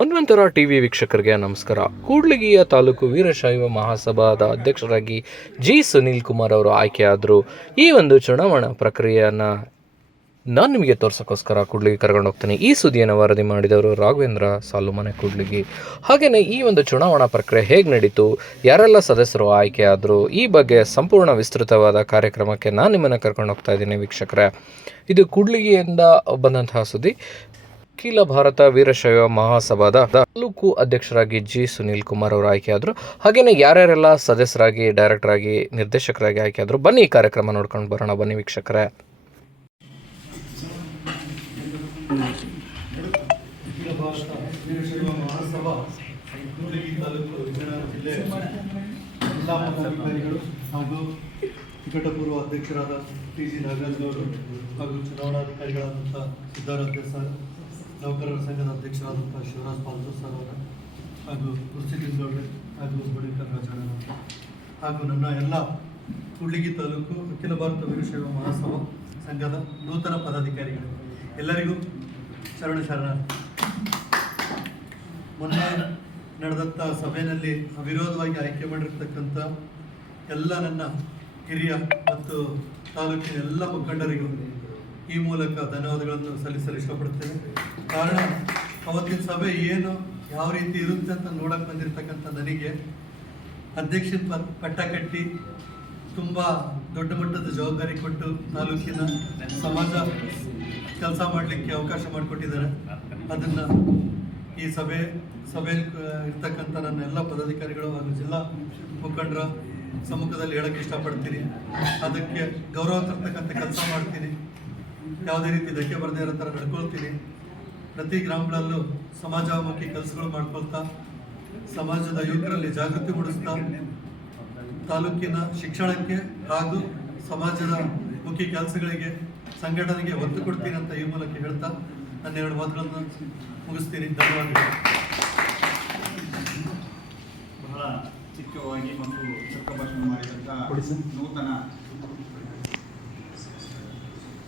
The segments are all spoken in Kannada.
ಹನುಮಂತರ ಟಿವಿ ವೀಕ್ಷಕರಿಗೆ ನಮಸ್ಕಾರ. ಕೂಡ್ಲಿಗಿಯ ತಾಲೂಕು ವೀರಶೈವ ಮಹಾಸಭಾದ ಅಧ್ಯಕ್ಷರಾಗಿ ಜಿ ಸುನೀಲ್ ಕುಮಾರ್ ಅವರು ಆಯ್ಕೆಯಾದರು ಈ ಒಂದು ಚುನಾವಣಾ ಪ್ರಕ್ರಿಯೆಯನ್ನು ನಾನು ನಿಮಗೆ ತೋರ್ಸೋಕ್ಕೋಸ್ಕರ ಕೂಡ್ಲಿಗೆ ಕರ್ಕೊಂಡು ಹೋಗ್ತೀನಿ. ಈ ಸುದ್ದಿಯನ್ನು ವರದಿ ಮಾಡಿದವರು ರಾಘವೇಂದ್ರ ಸಾಲುಮನೆ ಕೂಡ್ಲಿಗಿ. ಹಾಗೆಯೇ ಈ ಒಂದು ಚುನಾವಣಾ ಪ್ರಕ್ರಿಯೆ ಹೇಗೆ ನಡೀತು, ಯಾರೆಲ್ಲ ಸದಸ್ಯರು ಆಯ್ಕೆಯಾದರು ಈ ಬಗ್ಗೆ ಸಂಪೂರ್ಣ ವಿಸ್ತೃತವಾದ ಕಾರ್ಯಕ್ರಮಕ್ಕೆ ನಾನು ನಿಮ್ಮನ್ನು ಕರ್ಕೊಂಡು ಹೋಗ್ತಾ ಇದ್ದೀನಿ ವೀಕ್ಷಕರೇ. ಇದು ಕೂಡ್ಲಿಗಿಯಿಂದ ಬಂದಂತಹ ಸುದ್ದಿ. ಅಖಿಲ ಭಾರತ ವೀರಶೈವ ಮಹಾಸಭಾದ ತಾಲೂಕು ಅಧ್ಯಕ್ಷರಾಗಿ ಜಿ ಸುನೀಲ್ ಕುಮಾರ್ ಅವರು ಆಯ್ಕೆಯಾದರು ಹಾಗೆಯೇ ಯಾರ್ಯಾರೆಲ್ಲ ಸದಸ್ಯರಾಗಿ ಡೈರೆಕ್ಟರ್ ಆಗಿ ನಿರ್ದೇಶಕರಾಗಿ ಆಯ್ಕೆಯಾದರು ಬನ್ನಿ ಈ ಕಾರ್ಯಕ್ರಮ ನೋಡ್ಕೊಂಡು ಬರೋಣ, ಬನ್ನಿ ವೀಕ್ಷಕರೇ. ನಿಕಟಪೂರ್ವ ಅಧ್ಯಕ್ಷರಾದ ಟಿ ಜಿ ನಾಗರಾಜ್ ಅವರು ಹಾಗೂ ಚುನಾವಣಾಧಿಕಾರಿಗಳಾದಂಥ ಸಿದ್ದಾರಾಧ್ಯ ಸರ್ ನೌಕರರ ಸಂಘದ ಅಧ್ಯಕ್ಷರಾದಂಥ ಶಿವರಾಜ್ ಪಾಲ್ಸೂರ್ ಸರ್ ಅವರ ಹಾಗೂ ಕೃಷಿ ಗೌಡ್ರೆ ಹಾಗೂ ಬಳಿಕರ್ ಕರ್ಮಾಚಾರ್ಯ ಹಾಗೂ ನನ್ನ ಎಲ್ಲ ಕೂಡ್ಲಿಗಿ ತಾಲೂಕು ಅಖಿಲ ಭಾರತ ವೀರಶೈವ ಮಹಾಸಭಾ ಸಂಘದ ನೂತನ ಪದಾಧಿಕಾರಿಗಳು. ಎಲ್ಲರಿಗೂ ಶರಣ ಶರಣ ಮೊನ್ನೆ ನಡೆದಂಥ ಸಭೆಯಲ್ಲಿ ಅವಿರೋಧವಾಗಿ ಆಯ್ಕೆ ಮಾಡಿರ್ತಕ್ಕಂಥ ಎಲ್ಲ ನನ್ನ ಹಿರಿಯ ಮತ್ತು ತಾಲೂಕಿನ ಎಲ್ಲ ಮುಖಂಡರಿಗೂ ಈ ಮೂಲಕ ಧನ್ಯವಾದಗಳನ್ನು ಸಲ್ಲಿಸಲು ಇಷ್ಟಪಡ್ತೇವೆ ಕಾರಣ, ಅವತ್ತಿನ ಸಭೆ ಏನು, ಯಾವ ರೀತಿ ಇರುತ್ತೆ ಅಂತ ನೋಡಕ್ಕೆ ಬಂದಿರತಕ್ಕಂಥ ನನಗೆ ಅಧ್ಯಕ್ಷನ ಪ ಪಟ್ಟ ಕಟ್ಟಿ ತುಂಬ ದೊಡ್ಡ ಮಟ್ಟದ ಜವಾಬ್ದಾರಿ ಕೊಟ್ಟು ತಾಲೂಕಿನ ಸಮಾಜ ಕೆಲಸ ಮಾಡಲಿಕ್ಕೆ ಅವಕಾಶ ಮಾಡಿಕೊಟ್ಟಿದ್ದಾರೆ. ಅದನ್ನು ಈ ಸಭೆ, ಸಭೆಯಲ್ಲಿ ಇರ್ತಕ್ಕಂಥ ನನ್ನ ಎಲ್ಲ ಪದಾಧಿಕಾರಿಗಳು ಹಾಗೂ ಜಿಲ್ಲಾ ಮುಖಂಡರ ಸಮ್ಮುಖದಲ್ಲಿ ಹೇಳಕ್ಕೆ ಇಷ್ಟಪಡ್ತೀನಿ. ಅದಕ್ಕೆ ಗೌರವ ತರ್ತಕ್ಕಂಥ ಕೆಲಸ ಮಾಡ್ತೀನಿ. ಯಾವುದೇ ರೀತಿ ಧಕ್ಕೆ ಬರದೇ ಇರೋ ಥರ ನಡ್ಕೊಳ್ತೀನಿ. ಪ್ರತಿ ಗ್ರಾಮಗಳಲ್ಲೂ ಸಮಾಜಮುಖಿ ಕೆಲಸಗಳು ಮಾಡ್ಕೊಳ್ತಾ ಸಮಾಜದ ಯುವಕರಲ್ಲಿ ಜಾಗೃತಿ ಮೂಡಿಸ್ತಾ ತಾಲೂಕಿನ ಶಿಕ್ಷಣಕ್ಕೆ ಹಾಗೂ ಸಮಾಜದ ಮುಖ್ಯ ಕೆಲಸಗಳಿಗೆ ಸಂಘಟನೆಗೆ ಒತ್ತು ಕೊಡ್ತೀನಿ ಅಂತ ಈ ಮೂಲಕ ಹೇಳ್ತಾ ನನ್ನ ಎರಡು ಮಾತುಗಳನ್ನು ಮುಗಿಸ್ತೀನಿ. ಧನ್ಯವಾದಗಳು. ಬಹಳ ಚಿಕ್ಕವಾಗಿ ಮತ್ತು ಚಕ್ಕ ಭಾಷಣ ಮಾಡಿದಂಥ ನೂತನ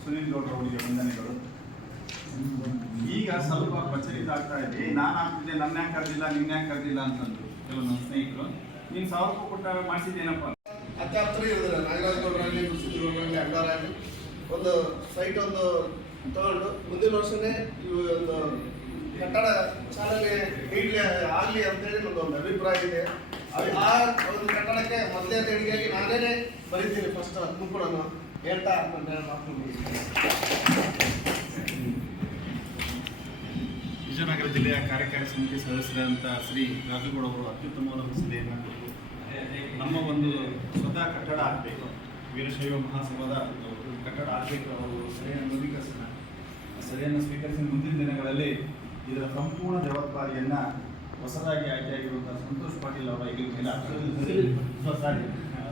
ಸುನೀಲ್ ಗೌಡ್ರ ಅವರಿಗೆ ವಂದನೆಗಳು. ಈಗ ಸ್ವಲ್ಪ ಪ್ರಚಲಿತ ಆಗ್ತಾ ಇದೆ. ನಾನು ಆಗ್ತಿದ್ದೆ ನನ್ನ ಯಾಕೆ ಕರೆದಿಲ್ಲ ನಿನ್ನ ಯಾಕೆ ಕರೆದಿಲ್ಲ ಅಂತಂದ್ರು ಕೆಲವು ನನ್ನ ಸ್ನೇಹಿತರು. ನೀನು ಸಾವಿರ ರೂಪಾಯಿ ಕೊಟ್ಟಾಗ ಮಾಡಿಸಿದ್ದೇನಪ್ಪ? ಹತ್ರ ಇರ್ತಾರೆ ನಾಗರಾಜ್ ಗೌಡರಾಗಲಿ ಕೃಷ್ಣಗೌಡರಾಗಲಿ ಅಡ್ಡಾರಾಗಲಿ ಒಂದು ಸೈಟ್ ಒಂದು ತಗೊಂಡು ಮುಂದಿನ ವರ್ಷನೇ ಇವು ಒಂದು ಕಟ್ಟಡ ಚಾಲನೆ ನೀಡಲಿ, ಆಗಲಿ ಅಂತೇಳಿ ಹೇಳಿ ಒಂದು ಅಭಿಪ್ರಾಯ ಇದೆ. ಆ ಒಂದು ಕಟ್ಟಡಕ್ಕೆ ಮೊದಲೇ ದೇಣಿಗೆಯಾಗಿ ನಾನೇ ಬರೀತೀನಿ ಫಸ್ಟ್ ಅದನ್ನು ಕೂಡ ಹೇಳ್ತಾ ಮಾತು ವಿಜಯನಗರ ಜಿಲ್ಲೆಯ ಕಾರ್ಯಕಾರಿ ಸಮಿತಿ ಸದಸ್ಯರಾದಂಥ ಶ್ರೀ ರಾಜುಗೌಡ ಅವರು ಅತ್ಯುತ್ತಮವಾದ ಸಲಹೆಯನ್ನು ಕೊಟ್ಟು ನಮ್ಮ ಒಂದು ಸ್ವತಃ ಕಟ್ಟಡ ಆಗಬೇಕು ವೀರಶೈವ ಮಹಾಸಭಾದ ಒಂದು ಕಟ್ಟಡ ಆಗಬೇಕು ಅವರು ಸಲಹೆಯನ್ನು ನವೀಕರಿಸೋಣ. ಆ ಸಲಹೆಯನ್ನು ಸ್ವೀಕರಿಸಿದ ಮುಂದಿನ ದಿನಗಳಲ್ಲಿ ಇದರ ಸಂಪೂರ್ಣ ಜವಾಬ್ದಾರಿಯನ್ನು ಹೊಸದಾಗಿ ಆಯ್ಕೆಯಾಗಿರುವಂಥ ಸಂತೋಷ್ ಪಾಟೀಲ್ ಅವರ ಹೆಗಲ ಮೇಲೆ ಹಾಕೋಣ ಸಾರಿ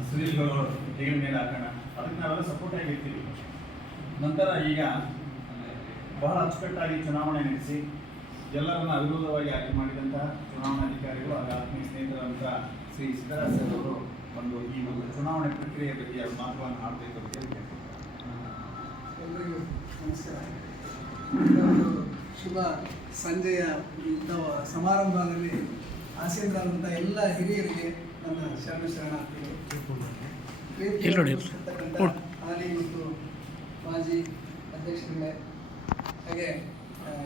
ಸುನೀಲ್ ಗೌಡ ಅವರ ಹೆಗಲ ಮೇಲೆ ಹಾಕೋಣ. ಅದಕ್ಕೆ ನಾವೆಲ್ಲ ಸಪೋರ್ಟ್ ಆಗಿರ್ತೀವಿ. ನಂತರ ಈಗ, ಬಹಳ ಅಚ್ಚುಕಟ್ಟಾಗಿ ಚುನಾವಣೆ ನಡೆಸಿ, ಎಲ್ಲರನ್ನ ಅವಿರೋಧವಾಗಿ ಆಯ್ಕೆ ಮಾಡಿದಂತಹ ಚುನಾವಣಾಧಿಕಾರಿಗಳು ಹಾಗೂ ಆತ್ಮೀಯ ಸ್ನೇಹಿತರಂತ ಶ್ರೀ ಸಿದ್ದರಾಜ್ ಅವರು ಒಂದು ಈ ಒಂದು ಚುನಾವಣೆ ಪ್ರಕ್ರಿಯೆ ಬಗ್ಗೆ ಅವರು ಮಾತುಗಳನ್ನು ಆಡಬೇಕು ಅಂತ ಹೇಳಿ ಶುಭ ಸಂಜೆಯ ಸಮಾರಂಭದಲ್ಲಿ ಆಸೀನರಾದಂಥ ಎಲ್ಲ ಹಿರಿಯರಿಗೆ ನನ್ನ ಶರಣ ಶರಣಾರ್ಥಿಗಳು. ಹಾಲಿ ಮತ್ತು ಮಾಜಿ ಅಧ್ಯಕ್ಷರುಗಳೇ ಹಾಗೆ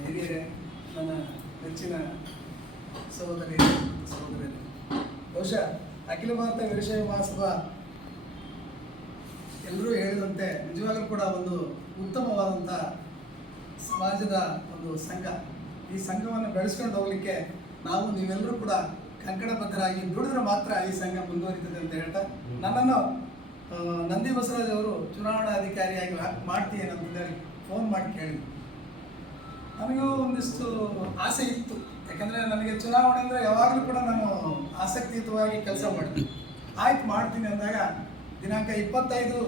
ಹಿರಿಯರೇ ನನ್ನ ನೆಚ್ಚಿನ ಸಹೋದರಿ ಸಹೋದರಿ ಸಹೋದರರೇ ಬಹುಶಃ ಅಖಿಲ ಭಾರತ ವಿಷಯ ಮಹಾಸಭಾ ಎಲ್ಲರೂ ಹೇಳಿದಂತೆ ನಿಜವಾಗಲೂ ಕೂಡ ಒಂದು ಉತ್ತಮವಾದಂಥ ಸಮಾಜದ ಒಂದು ಸಂಘ. ಈ ಸಂಘವನ್ನು ಬೆಳೆಸ್ಕೊಂಡು ಹೋಗ್ಲಿಕ್ಕೆ ನಾವು ನೀವೆಲ್ಲರೂ ಕೂಡ ಕಂಕಣಬದ್ಧರಾಗಿ ದುಡಿದ್ರೆ ಮಾತ್ರ ಈ ಸಂಘ ಮುಂದುವರಿತದೆ ಅಂತ ಹೇಳ್ತಾ ನನ್ನನ್ನು ನಂದಿ ಬಸವರಾಜ್ ಅವರು ಚುನಾವಣಾ ಅಧಿಕಾರಿಯಾಗಿ ಮಾಡ್ತೀನಿ ಅಂತಂದೇಳಿ ಫೋನ್ ಮಾಡಿ ಕೇಳಿದ್ರು. ನನಗೂ ಒಂದಿಷ್ಟು ಆಸೆ ಇತ್ತು. ಯಾಕಂದರೆ ನನಗೆ ಚುನಾವಣೆ ಅಂದರೆ ಯಾವಾಗಲೂ ಕೂಡ ನಾನು ಆಸಕ್ತಿಯುತವಾಗಿ ಕೆಲಸ ಮಾಡ್ತೀನಿ. ಆಯ್ತು, ಮಾಡ್ತೀನಿ ಅಂದಾಗ ದಿನಾಂಕ ಇಪ್ಪತ್ತೈದು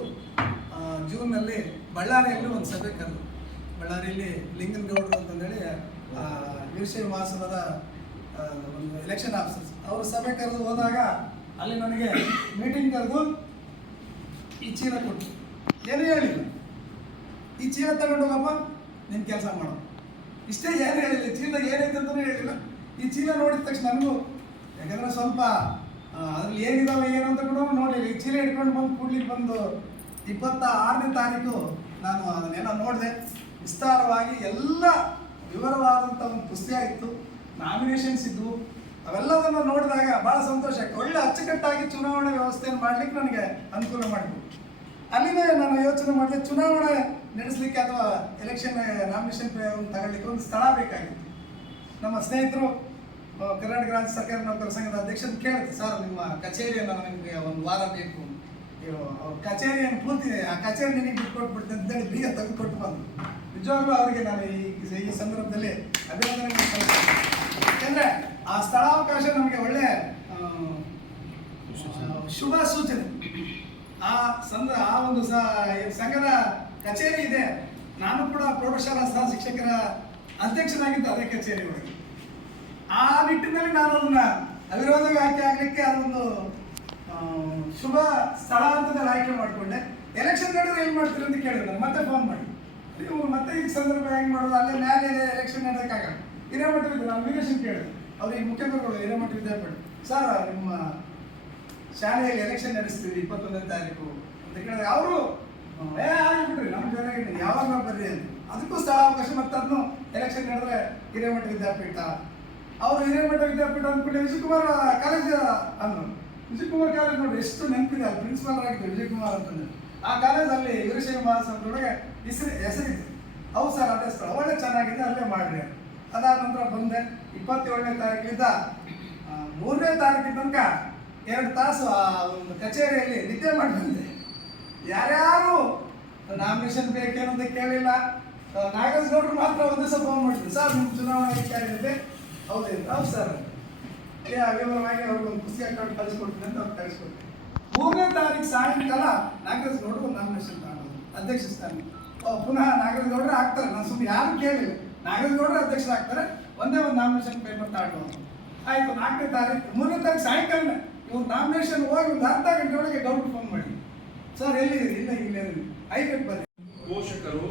ಜೂನ್ನಲ್ಲಿ ಬಳ್ಳಾರಿಯಲ್ಲಿ ಒಂದು ಸಭೆ ಕರೆದು ಬಳ್ಳಾರಿಯಲ್ಲಿ ಲಿಂಗನಗೌಡರು ಅಂತಂದೇಳಿ ವೀರಶೈವ ಮಹಾಸಭಾದ ಒಂದು ಎಲೆಕ್ಷನ್ ಆಫೀಸರ್ಸ್ ಅವರು ಸಭೆ ಕರೆದು ಹೋದಾಗ ಅಲ್ಲಿ ನನಗೆ ಮೀಟಿಂಗ್ ಕರೆದು ಈ ಚೀಲ ಕೊಟ್ಟು. ಏನೂ ಹೇಳಿಲ್ಲ ಈ ಚೀಲ ತಗೊಂಡು ಹೋಗಪ್ಪ ನಿನ್ನ ಕೆಲಸ ಮಾಡು. ಇಷ್ಟೇ ಏನು ಹೇಳಿಲ್ಲ, ಚೀಲದಾಗ ಏನೈತೆ ಅಂತಲೂ ಹೇಳಿಲ್ಲ. ಈ ಚೀಲ ನೋಡಿದ ತಕ್ಷಣ ನನಗೂ, ಯಾಕಂದ್ರೆ ಸ್ವಲ್ಪ ಅದ್ರಲ್ಲಿ ಏನಿದಾವೆ, ಏನು ಅಂತ ಕೂಡ ನೋಡಲಿಲ್ಲ. ಈ ಚೀಲ ಇಟ್ಕೊಂಡು ಬಂದು ಕೂಡ್ಲಿಕ್ಕೆ ಬಂದು ಇಪ್ಪತ್ತ ಆರನೇ ತಾರೀಕು ನಾನು ಅದನ್ನೆಲ್ಲ ನೋಡಿದೆ. ವಿಸ್ತಾರವಾಗಿ ಎಲ್ಲ ವಿವರವಾದಂಥ ಒಂದು ಪುಸ್ತಕ ಇತ್ತು. ನಾಮಿನೇಷನ್ಸ್ ಇದ್ವು. ಅವೆಲ್ಲದನ್ನು ನೋಡಿದಾಗ ಭಾಳ ಸಂತೋಷ. ಒಳ್ಳೆ ಅಚ್ಚುಕಟ್ಟಾಗಿ ಚುನಾವಣೆ ವ್ಯವಸ್ಥೆಯನ್ನು ಮಾಡ್ಲಿಕ್ಕೆ ನನಗೆ ಅನುಕೂಲ ಮಾಡಬೇಕು ಅಲ್ಲಿನೇ ನಾನು ಯೋಚನೆ ಮಾಡಿದೆ, ಚುನಾವಣೆ ನಡೆಸಲಿಕ್ಕೆ ಅಥವಾ ಎಲೆಕ್ಷನ್ ನಾಮಿನೇಷನ್ ತಗೊಳ್ಳಿಕ್ಕೆ ಒಂದು ಸ್ಥಳ ಬೇಕಾಗಿತ್ತು. ನಮ್ಮ ಸ್ನೇಹಿತರು ಕರ್ನಾಟಕ ರಾಜ್ಯ ಸರ್ಕಾರ ನೌಕರ ಸಂಘದ ಅಧ್ಯಕ್ಷನ ಕೇಳಿದೆ ಸರ್, ನಿಮ್ಮ ಕಚೇರಿಯನ್ನು ನಿಮಗೆ ಒಂದು ವಾರ ಬೇಕು. ಅವ್ರ ಕಚೇರಿಯನ್ನು ಪೂರ್ತಿ ಆ ಕಚೇರಿ ನಿನಗೆ ಬಿಟ್ಕೊಟ್ಬಿಡ್ತೀನಿ ಅಂತೇಳಿ ಬೀಗ ತೆಗೆದುಕೊಟ್ಟು ಬಂದು ನಿಜವಾಗ್ಲೂ ಅವರಿಗೆ ನಾನು ಈ ಈ ಸಂದರ್ಭದಲ್ಲಿ ಅಭಿನಂದನೆ ಯಾಕೆಂದರೆ ಆ ಸ್ಥಳಾವಕಾಶ ನಮಗೆ ಒಳ್ಳೆ ಶುಭ ಸೂಚನೆ. ಆ ಸಂದ, ಆ ಒಂದು ಸಂಘದ ಕಚೇರಿ ಇದೆ. ನಾನು ಕೂಡ ಪ್ರೌಢಶಾಲಾ ಸಹ ಶಿಕ್ಷಕರ ಅಧ್ಯಕ್ಷನಾಗಿದ್ದ ಅದೇ ಕಚೇರಿ ಒಳಗೆ. ಆ ನಿಟ್ಟಿನಲ್ಲಿ ನಾನು ಅದನ್ನ ಅವಿರೋಧ ಆಯ್ಕೆ ಆಗಲಿಕ್ಕೆ ಅದೊಂದು ಶುಭ ಸ್ಥಳ ಅಂತ ಆಯ್ಕೆ ಮಾಡಿಕೊಂಡೆ. ಎಲೆಕ್ಷನ್ ನಡೆದ್ರೆ ಏನು ಮಾಡ್ತೀರಿ ಅಂತ ಕೇಳಿದ್ರು. ಮತ್ತೆ ಫೋನ್ ಮಾಡಿ. ನೀವು ಮತ್ತೆ ಈ ಸಂದರ್ಭ ಹೆಂಗೆ ಮಾಡೋದು? ಅಲ್ಲೇ ಮ್ಯಾಲೆ ಎಲೆಕ್ಷನ್ ನಡೆಯೋಕ್ಕಾಗಲ್ಲ. ಹಿರೇಮಠ ನಾನು ವೀರೇಶನ್ ಕೇಳಿದೆ ಅವ್ರಿಗೆ ಮುಖ್ಯಮಂತ್ರಿಗಳು ಹಿರೇಮಠ ವಿದ್ಯಾಪೀಠ. ಸರ್, ನಿಮ್ಮ ಶಾಲೆಯಲ್ಲಿ ಎಲೆಕ್ಷನ್ ನಡೆಸ್ತೀವಿ ಇಪ್ಪತ್ತೊಂದನೇ ತಾರೀಕು ಅಂತ ಕೇಳಿದ್ರೆ ಅವರು, ಏ ಆಗಿಬಿಟ್ರಿ ನಮ್ಮ ಜನ ಯಾವಾಗ ಬರ್ರಿ ಅಂತ. ಅದಕ್ಕೂ ಸ್ಥಳಾವಕಾಶ ಮತ್ತೆ ಅದನ್ನು ಎಲೆಕ್ಷನ್ ನಡೆದ್ರೆ ಹಿರೇಮಠ ವಿದ್ಯಾಪೀಠ. ಅವರು ಹಿರೇಮಠ ವಿದ್ಯಾಪೀಠ ಅಂದ್ಬಿಟ್ಟು ವಿಜಯಕುಮಾರ್ ಕಾಲೇಜ್ ಅಂದ್ರು. ವಿಜಯಕುಮಾರ್ ಕಾಲೇಜ್ ನೋಡಿ ಎಷ್ಟು ನೆನಪಿದೆ, ಅಲ್ಲಿ ಪ್ರಿನ್ಸಿಪಾಲ್ ಆಗಿದ್ದು ವಿಜಯಕುಮಾರ್ ಅಂತಂದ್ರೆ. ಆ ಕಾಲೇಜಲ್ಲಿ ವೀರಶೈವ ಅಂತ ಹೆಸರು ಹೆಸರಿದೆ. ಹೌದು ಸರ್, ಅದೇ ಸ್ಥಳ. ಒಳ್ಳೆ ಚೆನ್ನಾಗಿದೆ, ಅಲ್ಲೇ ಮಾಡಿರಿ ಅಂತ. ಅದಾದ ನಂತರ ಬಂದೆ. ಇಪ್ಪತ್ತೇಳನೇ ತಾರೀಕಿಂದ ಮೂರನೇ ತಾರೀಕಿನ ತನಕ ಎರಡು ತಾಸು ಆ ಒಂದು ಕಚೇರಿಯಲ್ಲಿ ನಿದ್ದೆ ಮಾಡಿ ಬಂದೆ. ಯಾರ್ಯಾರು ನಾಮಿನೇಷನ್ ಬೇಕೇನು ಅಂತ ಕೇಳಿಲ್ಲ. ನಾಗೇಶ್ಗೌಡರು ಮಾತ್ರ ಒಂದು ದಿವಸ ಫೋನ್ ಮಾಡಿದ್ರು. ಸರ್ ನಿಮ್ಮ ಚುನಾವಣಾ ಅಧಿಕಾರಿ ಇದೆ. ಹೌದು ಹೌದು ಸರ್. ಏ ವಿವರವಾಗಿ ಅವ್ರಿಗೆ ಒಂದು ಪುಸ್ತಕ ಕೊಟ್ಟು ಕಳಿಸ್ಕೊಡ್ತೀನಿ ಅಂತ ಅವ್ರು ಕಳಿಸ್ಕೊಡ್ತೀನಿ ಮೂರನೇ ತಾರೀಕು ಸಾಯಂಕಾಲ ನಾಗರಾಜ್ ಗೌಡ್ರು ನಾಮಿನೇಷನ್ ತಗೊಂಡು ಅಧ್ಯಕ್ಷ ಸ್ಥಾನ ಪುನಃ ನಾಗರಾಜ್ ಗೌಡ್ರೆ ಆಗ್ತಾರೆ. ನಾನು ಸುಮ್ಮನೆ ಯಾರು ಕೇಳಿಲ್ಲ. ನಾಗರಾಜ್ ನೋಡ್ರೆ ಅಧ್ಯಕ್ಷರಾಗ್ತಾರೆ ಒಂದೇ ಒಂದು ನಾಮಿನೇಷನ್ ಪೇಪರ್ ತಗೊಂಡು. ಆಯ್ತು, ನಾಲ್ಕನೇ ತಾರೀಕು, ಮೂರನೇ ತಾರೀಕು ಸಾಯಂಕಾಲ ಇವ್ರು ನಾಮಿನೇಷನ್ ಹೋಗಿ ಒಂದು ಅರ್ಧ ಗಂಟೆ ಒಳಗೆ ಗೌರ್ಮೆಂಟ್ ಫೋನ್ ಮಾಡಿ. ಸರ್, ಎಲ್ಲಿದ್ದೀರಿ? ಇಲ್ಲ, ಇಲ್ಲೇ ಐದು ಬರ್ರಿ ಪೋಷಕರು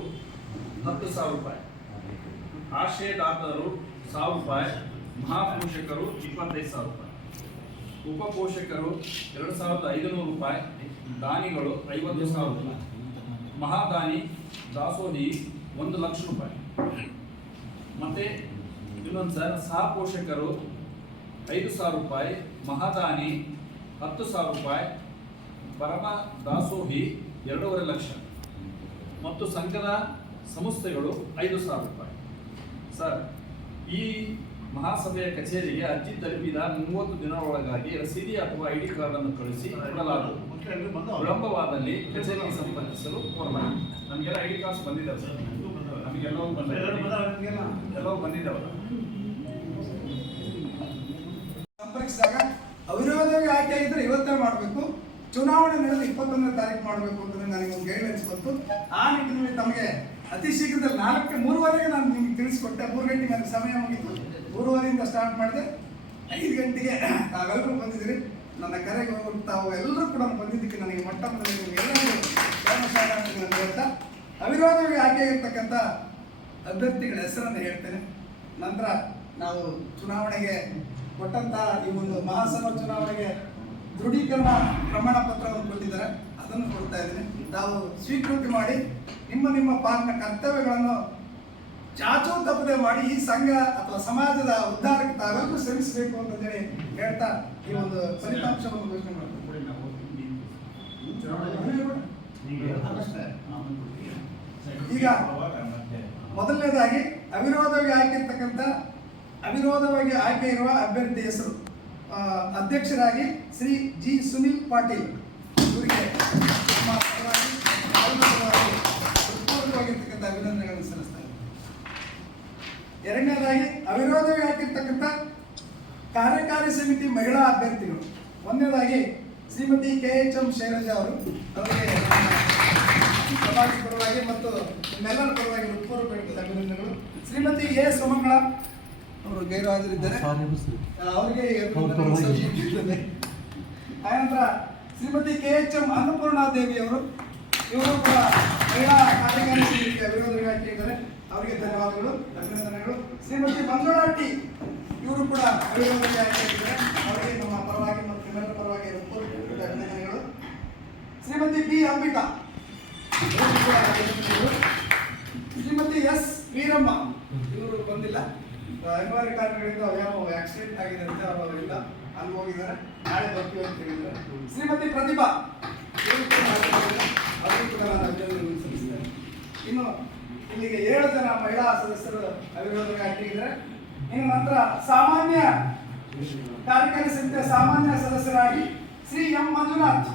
ಹತ್ತು ಸಾವಿರ ರೂಪಾಯಿ ಆಶ್ರಯದಾತರು ಸಾವಿರ ರೂಪಾಯಿ, ಮಹಾಪೋಷಕರು ಇಪ್ಪತ್ತೈದು ಸಾವಿರ ರೂಪಾಯಿ ಉಪ ಪೋಷಕರು ಎರಡು ಸಾವಿರದ ಐದುನೂರು ರೂಪಾಯಿ, ದಾನಿಗಳು ಐವತ್ತು ಸಾವಿರ ರೂಪಾಯಿ, ಮಹಾದಾನಿ ದಾಸೋಹಿ ಒಂದು ಲಕ್ಷ ರೂಪಾಯಿ. ಮತ್ತೆ ಇನ್ನೊಂದು ಸರ್ ಸಹ ಪೋಷಕರು ಐದು ಸಾವಿರ ರೂಪಾಯಿ ಮಹಾದಾನಿ ಹತ್ತು ಸಾವಿರ ರೂಪಾಯಿ ಪರಮ ದಾಸೋಹಿ ಎರಡೂವರೆ ಲಕ್ಷ. ಮತ್ತು ಸಂಘದ ಸಂಸ್ಥೆಗಳು ಐದು ಸಾವಿರ ರೂಪಾಯಿ. ಸರ್ ಈ ಮಹಾಸಭೆಯ ಕಚೇರಿಗೆ ಅರ್ಜಿ ತಲುಪಿದ ಮೂವತ್ತು ದಿನಗಳೊಳಗಾಗಿ ರಸೀದಿ ಅಥವಾ ಐ ಡಿ ಕಾರ್ಡ್ ಅನ್ನು ಕಳಿಸಿ ಕೊಡಲಾಗುವುದು. ವಿಳಂಬವಾದಲ್ಲಿ ಕಚೇರಿಗೆ ಸಂಪರ್ಕಿಸಲು ಕೋರಲಾಗಿದೆ. ನಮಗೆಲ್ಲ ಐ ಡಿ ಕಾರ್ಡ್ಸ್ ಬಂದಿದೆ ಸರ್. ನಮಗೆಲ್ಲವೂ ಬಂದಿದ್ದಾವೆ ಎಲ್ಲವೂ ಬಂದಿದ್ದಾವಲ್ಲ. ಸಂಪರ್ಕಿಸಿದಾಗ ಅವಿರೋಧವಾಗಿ ಆಯ್ಕೆ ಇದ್ರೆ ಇವತ್ತೇ ಮಾಡಬೇಕು. ಚುನಾವಣೆ ನಡೆದು ಇಪ್ಪತ್ತೊಂದನೇ ತಾರೀಕು ಮಾಡಬೇಕು ಅಂತ ನನಗೆ ಒಂದು ಗೈಡ್ಲೈನ್ಸ್ ಬಂತು ಆ ನಿಟ್ಟಿನಲ್ಲಿ ತಮಗೆ ಅತಿ ಶೀಘ್ರದಲ್ಲಿ ನಾಲ್ಕು ಮೂರುವರೆಗೆ ನಾನು ನಿಮಗೆ ತಿಳಿಸ್ಕೊಟ್ಟೆ. ಮೂರು ಗಂಟೆಗೆ ನನಗೆ ಸಮಯ ಮುಗಿತು. ಮೂರುವರೆಯಿಂದ ಸ್ಟಾರ್ಟ್ ಮಾಡಿದೆ. ಐದು ಗಂಟೆಗೆ ತಾವೆಲ್ಲರೂ ಬಂದಿದ್ದೀರಿ. ನನ್ನ ಕರೆಗೆ ಹೋಗ್ಬಿಟ್ಟು ತಾವು ಎಲ್ಲರೂ ಕೂಡ ಬಂದಿದ್ದಕ್ಕೆ ನನಗೆ ಮೊಟ್ಟ ಮೊದಲಿಗೆ ನಾನು ಹೇಳ್ತಾ ಅವಿರೋಧವಾಗಿ ಆಯ್ಕೆ ಇರ್ತಕ್ಕಂಥ ಅಭ್ಯರ್ಥಿಗಳ ಹೆಸರನ್ನು ಹೇಳ್ತೇನೆ. ನಂತರ ನಾವು ಚುನಾವಣೆಗೆ ಕೊಟ್ಟಂತಹ ಈ ಒಂದು ಮಹಾಸಭಾ ಚುನಾವಣೆಗೆ ದೃಢೀಕರಣ ಪ್ರಮಾಣ ಪತ್ರವನ್ನು ಕೊಟ್ಟಿದ್ದಾರೆ. ಅದನ್ನು ಕೊಡ್ತಾ ಇದ್ದೀನಿ. ತಾವು ಸ್ವೀಕೃತಿ ಮಾಡಿ ನಿಮ್ಮ ನಿಮ್ಮ ಪಾಲಿನ ಕರ್ತವ್ಯಗಳನ್ನು ಚಾಚು ತಪ್ಪದೆ ಮಾಡಿ ಈ ಸಂಘ ಅಥವಾ ಸಮಾಜದ ಉದ್ಧಾರಕ್ಕೆ ತಾವೆಲ್ಲರೂ ಶ್ರಮಿಸಬೇಕು ಅಂತ ಹೇಳಿ ಹೇಳ್ತಾ ಈ ಒಂದು ಫಲಿತಾಂಶವನ್ನು ಘೋಷಣೆ ಮಾಡ್ತೀವಿ ಈಗ ಮೊದಲನೇದಾಗಿ ಅವಿರೋಧವಾಗಿ ಆಯ್ಕೆ ಇರ್ತಕ್ಕಂಥ ಅವಿರೋಧವಾಗಿ ಆಯ್ಕೆ ಇರುವ ಅಭ್ಯರ್ಥಿ ಹೆಸರು. ಅಧ್ಯಕ್ಷರಾಗಿ ಶ್ರೀ ಜಿ ಸುನಿಲ್ ಪಾಟೀಲ್. ಇವರಿಗೆ ಅಭಿನಂದನೆಗಳನ್ನು ಸಲ್ಲಿಸ್ತಾ. ಎರಡನೇದಾಗಿ ಅವಿರೋಧವಾಗಿ ಹಾಕಿರ್ತಕ್ಕಂಥ ಕಾರ್ಯಕಾರಿ ಸಮಿತಿ ಮಹಿಳಾ ಅಭ್ಯರ್ಥಿಗಳು. ಒಂದನೇದಾಗಿ Shrimati K H M Shailaja ಅವರು ಅವರಿಗೆ ಸಮಾಜ ಪರವಾಗಿ ಮತ್ತು ನಿಮ್ಮೆಲ್ಲರ ಪರವಾಗಿ ಹೃತ್ಪೂರ್ವಕ ಅಭಿನಂದನೆಗಳು. ಶ್ರೀಮತಿ ಎ ಸುಮಂಗಳ ಅವರು ಗೈರು ಹಾಜರಿದ್ದಾರೆ ಅವರಿಗೆ. ಆನಂತರ Shrimati K H M Annapurna Devi ಅವರು ಇವರು ಕೂಡ ಮಹಿಳಾ ಕಾರ್ಯಕಾರಿ ಸಮಿತಿಯ ಅಭಿನಂದನೆಗಳಾಗಿ ಇದ್ದಾರೆ ಅವರಿಗೆ ಧನ್ಯವಾದಗಳು ಅಭಿನಂದನೆಗಳು. ಶ್ರೀಮತಿ ಮಂಜುಳಾ ಟಿ ಇವರು ಕೂಡ ಆಯ್ಕೆಯಾಗಿದ್ದಾರೆ ಅವರಿಗೆ ನಮ್ಮ ಪರವಾಗಿ ಮತ್ತು ಪರವಾಗಿ ಹೃತ್ಪೂರ್ವಕ ಅಭಿನಂದನೆಗಳು ಶ್ರೀಮತಿ ಬಿ ಅಂಬಿಕಾ. ಶ್ರೀಮತಿ ಎಸ್ ವೀರಮ್ಮ. ಇವರು ಬಂದಿಲ್ಲ. ಅನಿವಾರ್ಯ ಕಾರಣಗಳಿಂದ ಯಾವ ಆಕ್ಸಿಡೆಂಟ್ ಆಗಿದೆ ಅಂತ ಅವರು ಅಲ್ಲಿ ಹೋಗಿದ್ದಾರೆ. ನಾಳೆ ಬರ್ತೀವಿ ಅಂತ ಹೇಳಿದ್ದಾರೆ. ಶ್ರೀಮತಿ ಪ್ರತಿಭಾ. ಅವರು ಕೂಡ ಇನ್ನು ಇಲ್ಲಿಗೆ ಏಳು ಜನ ಮಹಿಳಾ ಸದಸ್ಯರು ಅವಿರೋಧವಾಗಿ ಆಯ್ಕೆಯಿದ್ದಾರೆ ಇನ್ನು ನಂತರ ಸಾಮಾನ್ಯ ಕಾರ್ಯಕಾರಿ ಸಮಿತಿಯ ಸಾಮಾನ್ಯ ಸದಸ್ಯರಾಗಿ Shri M Manjunath.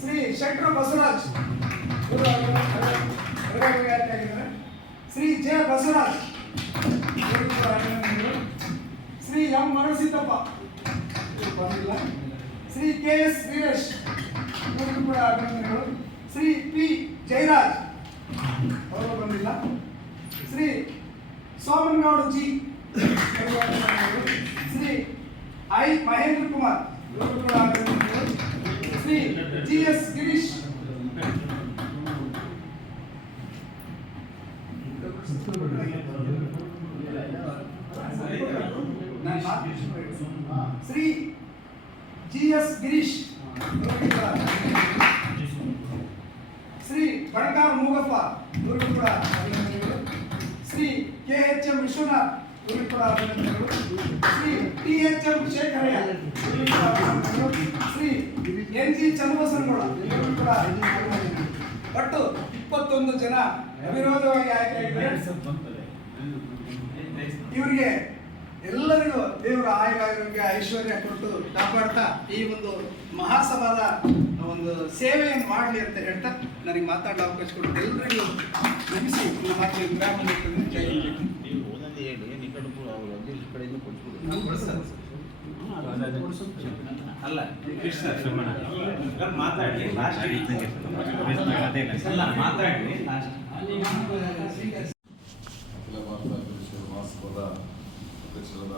Shri Shetru Basavaraj. Shri J Basavaraj. Shri M Manasiddappa. ಬಂದಿಲ್ಲ. Shri K S Veeresh. ಇವರಿಗೂ ಕೂಡ ಅಭಿನಂದನೆಗಳು. ಶ್ರೀ ಪಿ ಜಯರಾಜ್. ಅವರು ಬಂದಿಲ್ಲ. ಶ್ರೀ ಸೋಮನಗೌಡ ಜಿ. ಶ್ರೀ ಐ ಮಹೇಂದ್ರ ಕುಮಾರ್. ಇವರು ಕೂಡ ಅಭಿನಂದನೆಗಳು ಶ್ರೀ ಜಿ ಎಸ್ ಗಿರೀಶ್ ನಾನು ಮಾತು- ಶ್ರೀ ಜಿ ಎಸ್ ಕೂಡ Shri T H M Shekharayya ಕೂಡ ಶ್ರೀ ಎನ್ ಜಿ ಚನ್ನಬಸನಗೌಡ ಕೂಡ ಒಟ್ಟು ಇಪ್ಪತ್ತೊಂದು ಜನ ಅವಿರೋಧವಾಗಿ ಆಯ್ಕೆಯಾಗಿದ್ದಾರೆ ಇವರಿಗೆ ಎಲ್ಲರಿಗೂ ದೇವರ ಆಯುರಾರೋಗ್ಯ, ಐಶ್ವರ್ಯ ಕೊಟ್ಟು ಕಾಪಾಡ್ತಾ ಈ ಒಂದು ಮಹಾಸಭಾದ ಒಂದು ಸೇವೆಯನ್ನು ಮಾಡಲಿ ಅಂತ ಹೇಳ್ತಾ ನನಗೆ ಮಾತಾಡಲು ಅವಕಾಶ ಕೊಟ್ಟು ಎಲ್ಲರಿಗೂ ನಮಿಸಿ ನನ್ನ ಗ್ರಾಮೀಣ. ಜೈ ಹಿಂದ್. ನೀವು ಒಂದೊಂದು ಹೇಳಿ ಈ ಕಡೆ ಕೂಡ ಅವ್ರು ಅಲ್ಲಿ ಈ ಕಡೆಯಿಂದ ಕೊಡ್ಸ್ಬಿಡಿ. ನಾನು ಕೊಡಿಸ್ತೇನೆ. ಅಲ್ಲ ಕೃಷ್ಣ. ಮಾತಾಡಿ. ಲಾಸ್ಟ್ ಅಲ್ಲ ಮಾತಾಡಿ. ಲಾಸ್ಟ್ ಅಖಿಲ ಭಾರತ ಕೃಷಿ ಮಹಾಸಭಾದ ಅಧ್ಯಕ್ಷರಾದ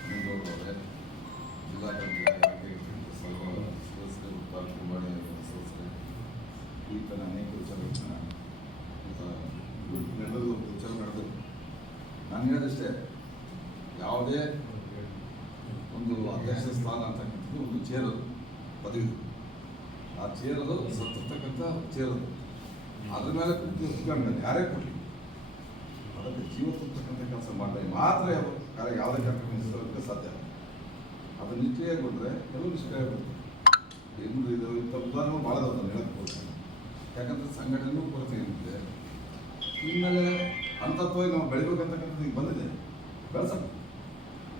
ಅನಿಲ್ಗೌಡರವರೇ ಜಿಲ್ಲಾ ಪಂಚಾಯತ್ ಸರ್ವ ಸದಸ್ಯರು ತಾಲೂಕು ಮಾಡಿ ಸದಸ್ಯರೇ ಈ ಥರ ಅನೇಕ ವಿಚಾರಗಳನ್ನ ನಡೆದು ವಿಚಾರ ನಡೆದು ನಾನು ಹೇಳಿದಷ್ಟೇ ಯಾವುದೇ ಒಂದು ಅಧ್ಯಕ್ಷ ಸ್ಥಾನ ಅಂತಕ್ಕಂಥದ್ದು ಒಂದು ಚೇರದು ಪದವಿದು ಆ ಚೇರದು ಸತ್ತಿರ್ತಕ್ಕಂಥ ಚೇರದು ಅದ್ರ ಮೇಲೆ ಕುತ್ಕೊಂಡು ಯಾರೇ ಕೊಡಲಿ. ಅದಕ್ಕೆ ಜೀವ ತುಂಬತಕ್ಕಂಥ ಕೆಲಸ ಮಾಡಿದಾಗ ಮಾತ್ರ ಕಾರ್ಯ ಯಾವುದೇ ಕಾರ್ಯಕ್ರಮ ನಿಲ್ಲಿಸೋದಕ್ಕೆ ಸಾಧ್ಯ ಅದು ನಿಷ್ಕ್ರಿಯಗೊಂಡ್ರೆ ಕೆಲವು ನಿಷ್ಕ್ರಿಯಗೊಳ್ಳುತ್ತೆ ಇನ್ನು ಇದು ಇಂಥ ಉದಾಹರಣೆ ಭಾಳ ಅದನ್ನು ನಾನು ಹೇಳಕ್ಕೆ ಯಾಕಂದ್ರೆ ಸಂಘಟನೆಯೂ ಕೊರತೆ ಇರುತ್ತೆ ಇನ್ಮೇಲೆ ಹಂತತ್ವವಾಗಿ ನಾವು ಬೆಳಿಬೇಕಂತಕ್ಕಂಥದ್ದು ಈಗ ಬಂದಿದೆ. ಬೆಳೆಸೋಣ.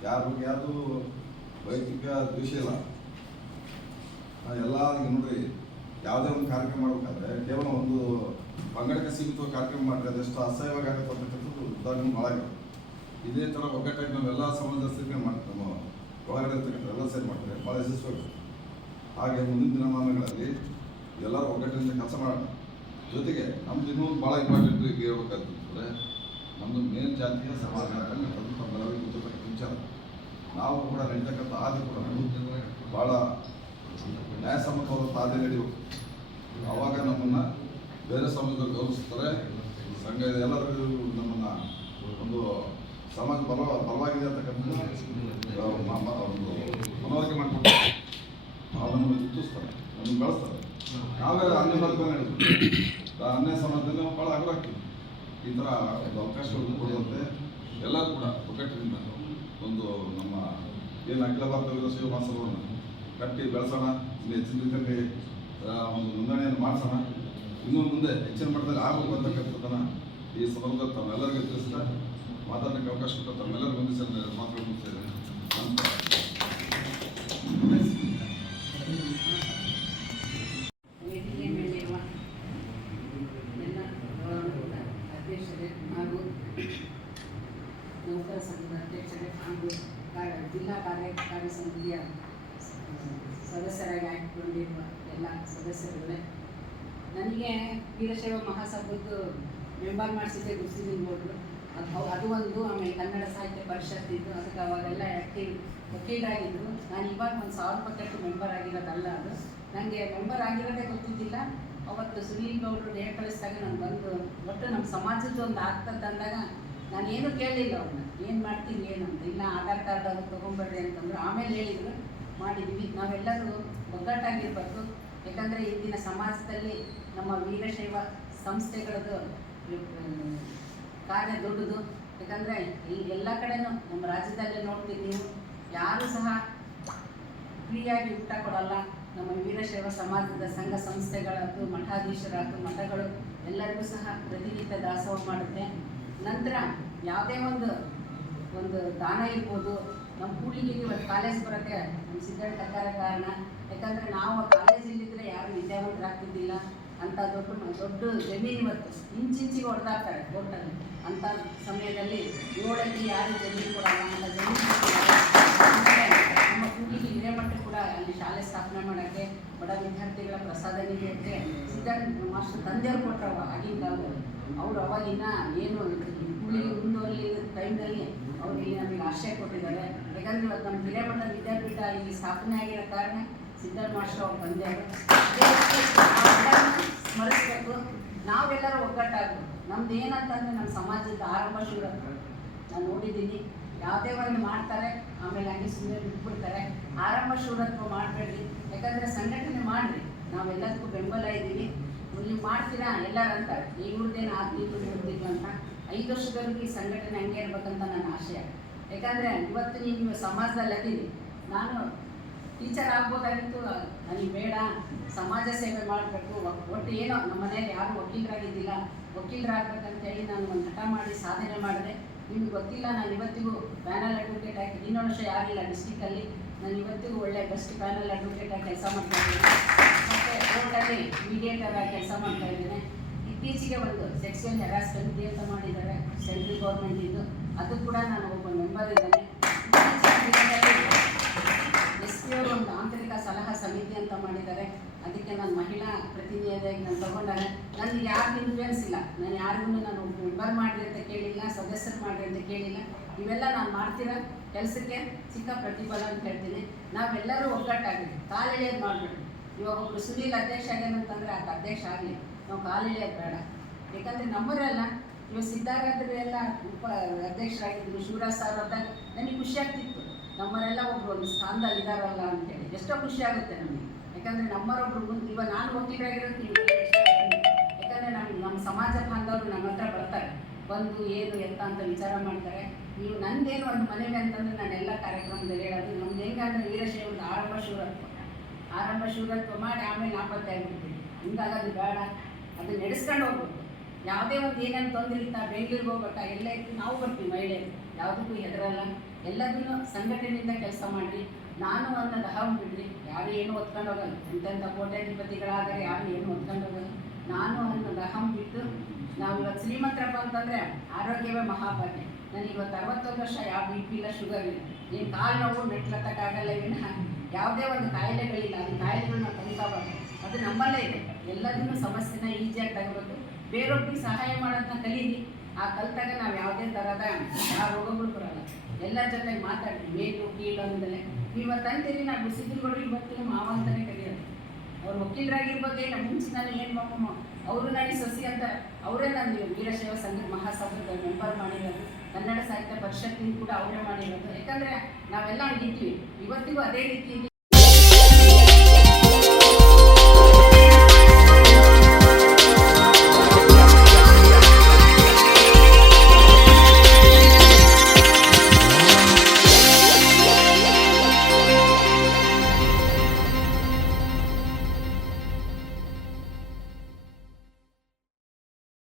ಯಾರು ಯಾವುದು ವೈಯಕ್ತಿಕ ದ್ವೇಷ ಇಲ್ಲ. ಎಲ್ಲ ಈಗ ನೋಡ್ರಿ, ಯಾವುದೇ ಒಂದು ಕಾರ್ಯಕ್ರಮ ಮಾಡಬೇಕಾದ್ರೆ ಕೇವಲ ಒಂದು ಪಂಗಡಕ್ಕೆ ಸೀಮಿತ ಕಾರ್ಯಕ್ರಮ ಮಾಡಿದ್ರೆ ಅದೆಷ್ಟು ಅಸಹ್ಯವಾಗಿ ಆಗತಕ್ಕಂಥದ್ದು ಉದಾಹರಣೆ ಭಾಳ ಇದೆ. ಥರ ಒಗ್ಗಟ್ಟಾಗಿ ನಾವೆಲ್ಲ ಸಮಾಜದ ಸೇರ್ಕೊಂಡು ಮಾಡ್ತೀವಿ ನಮ್ಮ ಒಳಗಡೆ ಇರ್ತಕ್ಕಂಥ ಎಲ್ಲ ಸೇರಿ ಮಾಡ್ತಾರೆ, ಭಾಳ ಯಶಸ್ವಿ ಹಾಗೆ ಮುಂದಿನ ದಿನಮಾನಗಳಲ್ಲಿ ಎಲ್ಲರೂ ಒಗ್ಗಟ್ಟಿನಿಂದ ಕೆಲಸ ಮಾಡೋಣ. ಜೊತೆಗೆ ನಮ್ದು ಇನ್ನೊಂದು ಭಾಳ ಇಂಪಾರ್ಟೆಂಟ್ ಈಗ ಹೇಳ್ಬೇಕಾಗ್ತದೆ ನಮ್ಮದು ಮೇನ್ ಜಾತಿಯ ಸಮಾಜ ತಮ್ಮೆಲ್ಲರಿಗೂ ಗೊತ್ತಿರ್ತಕ್ಕಂಥ ವಿಚಾರ. ನಾವು ಕೂಡ ನಡೀತಕ್ಕಂಥ ಆದ್ರೂ ಕೂಡ ಭಾಳ ನ್ಯಾಯಸಮ್ಮತವಾದ ಹಾದಿ ನಡೀಬೇಕು ಅವಾಗ ನಮ್ಮನ್ನು ಬೇರೆ ಸಮಾಜದಲ್ಲಿ ಗೌರವಿಸ್ತಾರೆ ಸಂಘ ಎಲ್ಲರಿಗೂ ನಮ್ಮನ್ನು ಒಂದು ಸಮಾಜ ಬಲ, ಬಲವಾಗಿದೆ ಒಂದು ಮನವರಿಕೆ ಮಾಡಿಕೊಡ್ತಾರೆ ನಮ್ಮನ್ನು ಹೆಚ್ಚಿಸ್ತಾರೆ ನಮ್ಮನ್ನು ಬೆಳೆಸ್ತಾರೆ. ನಾವೇ ಅನ್ಯ ವರ್ಗ ಆ ಅನ್ಯ ಸಮಾಜದಲ್ಲಿ ನಾವು ಭಾಳ ಆಗ್ರಹ ಈ ಥರ ಒಂದು ಅವಕಾಶಗಳನ್ನು ಕೊಡುವಂತೆ ಎಲ್ಲರೂ ಕೂಡ ಒಗ್ಗಟ್ಟಿನಿಂದ ಒಂದು ನಮ್ಮ ಏನು ಅಖಿಲ ಭಾರತ ವೀರ ಕಟ್ಟಿ ಬೆಳೆಸೋಣ ಇನ್ನು ಹೆಚ್ಚಿನ ರೀತಿಯಲ್ಲಿ ಒಂದು ನೋಂದಣಿಯನ್ನು ಮಾಡಿಸೋಣ. ಇನ್ನೂ ಮುಂದೆ ಹೆಚ್ಚಿನ ಮಟ್ಟದಲ್ಲಿ ಆಗಬೇಕು ಅಂತಕ್ಕಂಥದ್ದನ್ನು ಈ ಸಂದರ್ಭದಲ್ಲಿ ತಮ್ಮೆಲ್ಲರಿಗೂ ತಿಳಿಸ್ತಾ ಮಾತಾಡಲಿಕ್ಕೆ ಅವಕಾಶ ಕೊಟ್ಟು ತಮ್ಮೆಲ್ಲರಿಗೂ ಹೊಂದಿಸಿ ಮಾತುಗಳು ವೀರಶೈವ ಮಹಾಸಭದ್ದು ಮೆಂಬರ್ ಮಾಡಿಸಿದ್ದೆ ಗುರುಸಿದ್ದೀನಿ ಬೋರ್ಡು ಅದು ಅದು ಒಂದು, ಆಮೇಲೆ ಕನ್ನಡ ಸಾಹಿತ್ಯ ಪರಿಷತ್ ಇದ್ದು ಅದಕ್ಕೆ ಅವಾಗೆಲ್ಲ ಆ್ಯಕ್ಟಿವ್ ವಕೀಲರಾಗಿದ್ದರು ನಾನು ಇವಾಗ ಒಂದು ಸಾವಿರ ರೂಪಾಯಿ ಮೆಂಬರ್ ಆಗಿರೋದಲ್ಲ ಅದು. ನನಗೆ ಮೆಂಬರ್ ಆಗಿರೋದೇ ಗೊತ್ತಿದ್ದಿಲ್ಲ. ಅವತ್ತು ಸುನೀಲ್ ಗೌಡರು ಡೇ ಕಳಿಸಿದಾಗ ನಾನು ಬಂದು, ಒಟ್ಟು ನಮ್ಮ ಸಮಾಜದ ಒಂದು ಆಗ್ತದೆ ಅಂದಾಗ ನಾನು ಏನು ಕೇಳಲಿಲ್ಲ ಅವ್ರನ್ನ. ಏನು ಮಾಡ್ತೀನಿ, ಏನು ಅಂತ. ಇಲ್ಲ, ಆಧಾರ್ ಕಾರ್ಡ್ ಅದು ತೊಗೊಂಬರ್ರಿ ಅಂತಂದ್ರು. ಆಮೇಲೆ ಹೇಳಿದ್ರು. ಮಾಡಿದ್ವಿ. ನಾವೆಲ್ಲರೂ ಒಗ್ಗಟ್ಟಾಗಿರ್ಬೇಕು. ಯಾಕಂದರೆ ಇಂದಿನ ಸಮಾಜದಲ್ಲಿ ನಮ್ಮ ವೀರಶೈವ ಸಂಸ್ಥೆಗಳದ್ದು ಕಾರ್ಯ ದೊಡ್ಡದು. ಯಾಕಂದರೆ ಈ ಎಲ್ಲ ಕಡೆನೂ ನಮ್ಮ ರಾಜ್ಯದಲ್ಲೇ ನೋಡ್ತೀವಿ ನೀವು ಯಾರೂ ಸಹ ಫ್ರೀಯಾಗಿ ಊಟ ಕೊಡಲ್ಲ. ನಮ್ಮ ವೀರಶೈವ ಸಮಾಜದ ಸಂಘ ಸಂಸ್ಥೆಗಳದ್ದು ಮಠಾಧೀಶರಾದ್ರು ಮಠಗಳು ಎಲ್ಲರಿಗೂ ಸಹ ಪ್ರತಿನಿತ್ಯ ದಾಸೋಹ ಮಾಡುತ್ತೆ. ನಂತರ ಯಾವುದೇ ಒಂದು ಒಂದು ದಾನ ಇರ್ಬೋದು ನಮ್ಮ ಕೂಡಲಿಗೆ ಇವತ್ತು ಕಾಲೇಜ್ ಬರೋಕ್ಕೆ ನಮ್ಮ ಸಿದ್ಧಾರ್ಥ ಸರ್ಕಾರ ಕಾರಣ. ಯಾಕಂದರೆ ನಾವು ಆ ಕಾಲೇಜಲ್ಲಿದ್ದರೆ ಯಾರು ವಿದ್ಯಾವಂತರಾಗ್ತಿದ್ದಿಲ್ಲ ಅಂತ ದೊಡ್ಡ ದೊಡ್ಡ ಜಮೀನು ಇವತ್ತು ಇಂಚಿಂಚಿಗೆ ಹೊಡೆದಾಕ್ತಾರೆ ಕೋರ್ಟಲ್ಲಿ. ಅಂಥ ಸಮಯದಲ್ಲಿ ನೋಡೋಕ್ಕೆ ಯಾರು ಜಮೀನು ಕೊಡಲ್ಲ ಅಂತ ಜಮೀನು. ನಮ್ಮ ಕೂಲಿಗೆ ಹಿರೇಮಠ ಕೂಡ ಅಲ್ಲಿ ಶಾಲೆ ಸ್ಥಾಪನೆ ಮಾಡೋಕ್ಕೆ ಬಡ ವಿದ್ಯಾರ್ಥಿಗಳ ಪ್ರಸಾದ ಸಿದ್ಧ ಸಿದ್ಧಾರ್ಥ ಮಾಸ್ಟರ್ ತಂದೆಯವ್ರು ಕೊಟ್ಟರವ ಕಾಲದಲ್ಲಿ ಅವರು. ಅವಾಗಿನ ಏನು ಕೂಲಿ ಮುಂದುವಲ್ಲಿ ಟೈಮ್ನಲ್ಲಿ ಅವ್ರಿಗೆ ನಮಗೆ ಆಶ್ರಯ ಕೊಟ್ಟಿದ್ದಾರೆ. ಯಾಕಂದ್ರೆ ಇವತ್ತು ನಮ್ಮ ಹಿರೇಮಠ ವಿದ್ಯಾಪೀಠ ಇಲ್ಲಿ ಸ್ಥಾಪನೆ ಆಗಿರೋ ಕಾರಣ ಸಿದ್ಧಾರ್ಥ ಮಾಸ್ಟರ್ ಅವ್ರು ನಾವೆಲ್ಲರನ್ನೂ ಸ್ಮರಿಸ್ಬೇಕು. ನಾವೆಲ್ಲರೂ ಒಗ್ಗಟ್ಟಾಗಬೇಕು. ನಮ್ದು ಏನಂತಂದ್ರೆ ನಮ್ಮ ಸಮಾಜದ ಆರಂಭ ಶುರು ನಾನು ನೋಡಿದ್ದೀನಿ. ಯಾವುದೇ ಒಂದು ಮಾಡ್ತಾರೆ, ಆಮೇಲೆ ಅಲ್ಲಿ ಸುಮ್ಮನೆ ಬಿಟ್ಬಿಡ್ತಾರೆ. ಆರಂಭ ಶೂರತ್ವ ಮಾಡಬೇಡ್ರಿ ಯಾಕಂದರೆ ಸಂಘಟನೆ ಮಾಡಿರಿ. ನಾವೆಲ್ಲದಕ್ಕೂ ಬೆಂಬಲ ಇದ್ದೀವಿ. ನೀವು ಮಾಡ್ತೀರಾ? ಎಲ್ಲರೂ ಅಂತಾರೆ. ಇವ್ರದ್ದೇನು ಆಗ್ತಿತ್ತು ಇವ್ರದ್ದಿಲ್ಲ ಅಂತ. ಐದು ವರ್ಷದವರೆಗೂ ಈ ಸಂಘಟನೆ ಹಂಗೆ ಇರ್ಬೇಕಂತ ನನ್ನ ಆಶಯ ಯಾಕಂದರೆ ಇವತ್ತು ನೀವು ಸಮಾಜದಲ್ಲಿ ಅದೀನಿ ನಾನು ಟೀಚರ್ ಆಗ್ಬೋದಾಗಿತ್ತು ನನಗೆ ಬೇಡ, ಸಮಾಜ ಸೇವೆ ಮಾಡಬೇಕು ಒಟ್ಟು ಏನೋ, ನಮ್ಮ ಮನೇಲಿ ಯಾರು ವಕೀಲರಾಗಿದ್ದಿಲ್ಲ, ವಕೀಲರಾಗಬೇಕಂತೇಳಿ ನಾನು ಒಂದು ಹಠ ಮಾಡಿ ಸಾಧನೆ ಮಾಡಿದೆ. ನಿಮ್ಗೆ ಗೊತ್ತಿಲ್ಲ, ನಾನು ಇವತ್ತಿಗೂ ಪ್ಯಾನಲ್ ಅಡ್ವೊಕೇಟ್ ಆಗಿ, ಇನ್ನೊಂದು ವರ್ಷ ಯಾರಿಲ್ಲ ಡಿಸ್ಟಿಕಲ್ಲಿ ನಾನು ಇವತ್ತಿಗೂ ಒಳ್ಳೆ ಬೆಸ್ಟ್ ಪ್ಯಾನಲ್ ಅಡ್ವೊಕೇಟ್ ಆಗಿ ಕೆಲಸ ಮಾಡ್ತಾ ಇದ್ದೀನಿ. ಮತ್ತು ಕೋರ್ಟಲ್ಲಿ ಮೀಡಿಯೇಟರ್ ಆಗಿ ಕೆಲಸ ಮಾಡ್ತಾ ಇದ್ದೇನೆ. ಇತ್ತೀಚೆಗೆ ಒಂದು ಸೆಕ್ಷನ್ ಹೆರಾಸ್ಮೆಂಟ್ ಅಂತ ಮಾಡಿದ್ದಾರೆ ಸೆಂಟ್ರಲ್ ಗೌರ್ಮೆಂಟ್ ಇದು. ಅದು ಕೂಡ ನಾನು ಒಬ್ಬ ಮೆಂಬರ್ ಇದ್ದೇನೆ ಎಸ್ ಪಿ ಅವರು ಒಂದು ಆಂತರಿಕ ಸಲಹಾ ಸಮಿತಿ ಅಂತ ಮಾಡಿದ್ದಾರೆ. ಅದಕ್ಕೆ ನಾನು ಮಹಿಳಾ ಪ್ರತಿನಿಧಿಯಾಗಿ ನಾನು ತಗೊಂಡಾಗ ನನಗೆ ಯಾರು ಇನ್ಫ್ಲೂಯೆನ್ಸ್ ಇಲ್ಲ. ನಾನು ಯಾರಿಗೂ ನಾನು ಮೆಂಬರ್ ಮಾಡಿರಿ ಅಂತ ಕೇಳಿಲ್ಲ, ಸದಸ್ಯರು ಮಾಡಿರಿ ಅಂತ ಕೇಳಿಲ್ಲ. ಇವೆಲ್ಲ ನಾನು ಮಾಡ್ತಿರೋ? ಕೆಲಸಕ್ಕೆ ಚಿಕ್ಕ ಪ್ರತಿಫಲ ಅಂತ ಹೇಳ್ತೀನಿ. ನಾವೆಲ್ಲರೂ ಒಗ್ಗಟ್ಟಾಗಲಿ. ಕಾಲೆಳೆಯೋದು ಮಾಡಬೇಡಿ. ಇವಾಗ ಒಬ್ಬರು ಸುನೀಲ್ ಅಧ್ಯಕ್ಷ ಆಗ್ಯಾನಂತಂದರೆ ಅದು ಅಧ್ಯಕ್ಷ ಆಗಲಿ. ನಾವು ಕಾಲೆಳೆಯೋದು ಬೇಡ. ಯಾಕಂದರೆ ನಮ್ಮವರೆಲ್ಲ ಇವಾಗ ಸಿದ್ಧಾರ್ಥರು ಎಲ್ಲ ಉಪ ಅಧ್ಯಕ್ಷರಾಗಿದ್ದರು ಶಿವರಾಜ್ ಸಾರ್ ಅಂತ ನನಗೆ ಖುಷಿ ಆಗ್ತಿತ್ತು. ನಮ್ಮವರೆಲ್ಲ ಒಬ್ರು ಒಂದು ಸ್ಥಾನದಲ್ಲಿ ಇದಾರಲ್ಲ ಅಂತೇಳಿ. ಎಷ್ಟೋ ಖುಷಿ ಆಗುತ್ತೆ ನಮಗೆ. ಯಾಕಂದರೆ ನಮ್ಮರೊಬ್ರು ಮುಂದೆ ಇವಾಗ ನಾನು ವಕೀಲರಾಗಿರೋದು ಯಾಕಂದರೆ ನಮ್ಮ ನಮ್ಮ ಸಮಾಜ ಬಾಂಧವರು ನಮ್ಮ ಹತ್ರ ಬರ್ತಾರೆ. ಬಂದು ಏನು ಎತ್ತ ಅಂತ ವಿಚಾರ ಮಾಡ್ತಾರೆ. ನೀವು ನಂದೇನು ಒಂದು ಮನೆಗೆ ಅಂತಂದರೆ ನಾನು ಎಲ್ಲ ಕಾರ್ಯಕ್ರಮದಲ್ಲಿ ಹೇಳೋದು, ನಮ್ದು ಹೆಂಗಂದ್ರೆ ವೀರಶೈವದ ಆರಂಭ ಶಿವರತ್ವ. ಆರಂಭ ಶಿವರತ್ವ ಮಾಡಿ ಆಮೇಲೆ ನಾಪತ್ತೆ ಆಗ್ಬಿಡ್ತೀವಿ. ಹಿಂಗಾಗೋದು ಬೇಡ. ಅದನ್ನ ನಡೆಸ್ಕೊಂಡು ಹೋಗ್ಬೇಕು. ಯಾವುದೇ ಒಂದು ಏನೇನು ತೊಂದರೆ ಇರ್ತಾ ಬೆಂಗಳೂರಿಗೆ ಹೋಗ್ಬೇಕಾ? ಎಲ್ಲ ಇತ್ತು ನಾವು ಬರ್ತೀವಿ ಮಹಿಳೆಯರು ಯಾವುದಕ್ಕೂ ಹೆದರಲ್ಲ. ಎಲ್ಲದನ್ನು ಸಂಘಟನೆಯಿಂದ ಕೆಲಸ ಮಾಡಿ. ನಾನು ಅನ್ನೋದು ಹಾವು ಬಿಡ್ರಿ ಯಾರು ಏನು ಹೊತ್ಕೊಂಡು ಹೋಗಲ್ಲ. ಎಂತೆಂಥ ಕೋಟ್ಯಾಧಿಪತಿಗಳಾದರೆ ಯಾರು ಏನು ಹೊತ್ಕೊಂಡು ಹೋಗಲ್ಲ. ನಾನು ಅನ್ನೋದು ಅಹಂ ಬಿಟ್ಟು ನಾವು ಇವತ್ತು ಶ್ರೀಮಂತರಪ್ಪ ಅಂತಂದರೆ ಆರೋಗ್ಯವೇ ಮಹಾಭಾಗ್ಯ ನನಗೆ ಇವತ್ತು ಅರವತ್ತೊಂದು ವರ್ಷ ಯಾವ ಬಿ ಪಿ ಇಲ್ಲ, ಶುಗರ್ ಇಲ್ಲ. ಏನು ಕಾಲು ನೋವು ಮೆಟ್ಲತ್ತಕ್ಕಾಗಲ್ಲ ವಿನಃ ಯಾವುದೇ ಒಂದು ಕಾಯಿಲೆಗಳಿಲ್ಲ. ಅದು ಕಾಯಿಲೆಗಳನ್ನ ತಂದ್ಕೋಬಾರ್ದು ಅದು ನಮ್ಮಲ್ಲೇ ಇದೆ. ಎಲ್ಲದನ್ನೂ ಸಮಸ್ಯೆನ ಈಸಿಯಾಗಿ ತಗೋಬೇಕು ಬೇರೊಬ್ಬರಿಗೆ ಸಹಾಯ ಮಾಡೋದನ್ನ ಕಲೀರಿ. ಆ ಕಲ್ತಾಗ ನಾವು ಯಾವುದೇ ಥರದ ಆ ರೋಗಗಳು ಬರಲ್ಲ. ಎಲ್ಲರ ಜೊತೆ ಮಾತಾಡಿ. ಮೇಲು, ಕೀಳು ಅಂದಲೇ ನೀವು ತಂದಿರಿ ನಾವು ಬಿಸಿದುಗಳು ಇವತ್ತಿನ ಮಾವ ಅಂತಲೇ ಕಲಿಯೋದು ಅವ್ರು ವಕೀಲರಾಗಿರ್ಬೋದೇ ನಮ್ಮ ಮುಂಚೆ ನಾನು ಏನು ಮಮ್ಮ ಅವರು ನನಗೆ ಸಸಿ ಅಂತ ಅವರೇ ನಾನು ವೀರಶೈವ ಸಂಘ ಮಹಾಸಭದ ಮೆಂಬರ್ ಮಾಡಿರೋದು. ಕನ್ನಡ ಸಾಹಿತ್ಯ ಪರಿಷತ್ತಿನ ಕೂಡ ಅವರೇ ಮಾಡಿರೋದು. ಯಾಕಂದರೆ ನಾವೆಲ್ಲ ಹಂಗಿದ್ದೀವಿ ಇವತ್ತಿಗೂ ಅದೇ ರೀತಿಯಲ್ಲಿ